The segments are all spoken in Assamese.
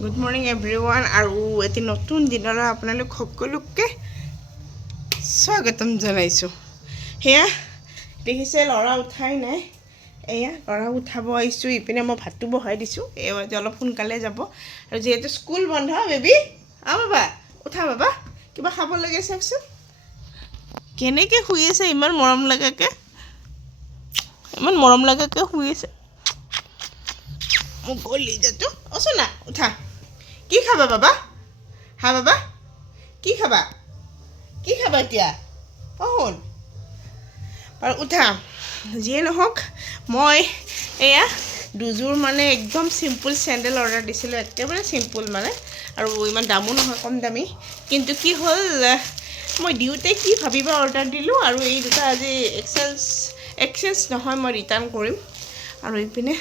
গুড মৰ্ণিং এভৰিৱান আৰু এটি নতুন দিনলৈ আপোনালোক সকলোকে স্বাগতম জনাইছোঁ। সেয়া দেখিছে ল'ৰা উঠাই নাই, এয়া ল'ৰা উঠাব আহিছোঁ। ইপিনে মই ভাতটো বহাই দিছোঁ, এয়া অলপ সোনকালে যাব আৰু যিহেতু স্কুল বন্ধ। বেবী বাবা উঠা, বাবা কিবা খাব লাগে চাওকচোন, কেনেকৈ শুই আছে, ইমান মৰম লগাকৈ শুই আছে। মোক গলি যাতো অচোনা উঠা, কি খাবা বাবা? বাবা কি খাবা এতিয়া? শুন বাৰু উঠা। যিয়ে নহওক, মই এয়া দুযোৰ একদম চিম্পুল চেণ্ডেল অৰ্ডাৰ দিছিলোঁ, একেবাৰে চিম্পুল আৰু ইমান দামো নহয়, কম দামী। কিন্তু কি হ'ল, মই দিওঁতে কি ভাবিবা অৰ্ডাৰ দিলোঁ আৰু এই দুটা আজি এক্সচেঞ্জ নহয়, মই ৰিটাৰ্ণ কৰিম। আৰু ইপিনে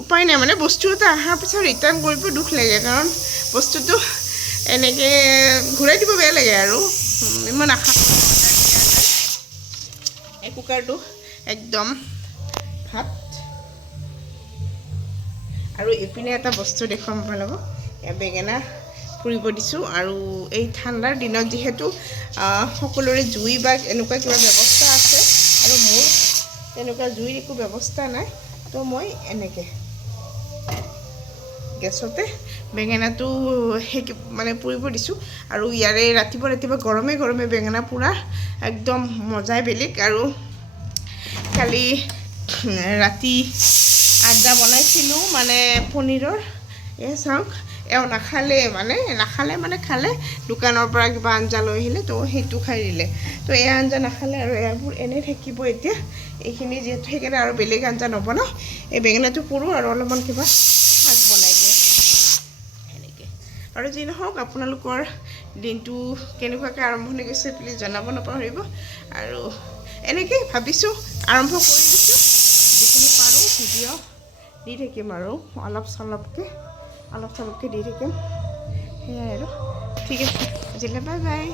উপায় নাই, বস্তু এটা অহাৰ পিছত ৰিটাৰ্ণ কৰিব দুখ লাগে, কাৰণ বস্তুটো এনেকৈ ঘূৰাই দিব বেয়া লাগে আৰু ইমান আশা এই কুকাৰটো একদম ভাত। আৰু ইপিনে এটা বস্তু দেখুৱাম আপোনালোকক, বেঙেনা পুৰিব দিছোঁ। আৰু এই ঠাণ্ডাৰ দিনত যিহেতু সকলোৰে জুই বা এনেকুৱা কিবা ব্যৱস্থা আছে আৰু মোৰ তেনেকুৱা জুইৰ একো ব্যৱস্থা নাই, তো মই এনেকৈ গেছতে বেঙেনাটো পুৰিব দিছোঁ। আৰু ইয়াৰে ৰাতিপুৱা গৰমে গৰমে বেঙেনা পোৰা একদম মজাই বেলেগ। আৰু কালি ৰাতি আঞ্জা বনাইছিলোঁ পনীৰৰ, চাওক এওঁ নাখালে খালে দোকানৰ পৰা কিবা আঞ্জা লৈ আহিলে, তো সেইটো খাই দিলে। তো এয়া আঞ্জা নাখালে আৰু এয়াবোৰ এনেই থাকিব এতিয়া, এইখিনি যিহেতু। সেইকাৰণে আৰু বেলেগ আঞ্জা নবনাওঁ, এই বেঙেনাটো পুৰোঁ আৰু অলপমান কিবা শাক বনাই দিওঁ সেনেকৈ। আৰু যি নহওক, আপোনালোকৰ দিনটো কেনেকুৱাকৈ আৰম্ভণি গৈছে প্লিজ জনাব নাপাহৰিব। আৰু এনেকৈ ভাবিছোঁ আৰম্ভ কৰি দিছোঁ, যিখিনি পাৰোঁ ভিডিঅ' দি থাকিম আৰু অলপ চলপকৈ দি থাকিম, সেয়াই আৰু। ঠিক আছে, আজিলৈ বাই বাই।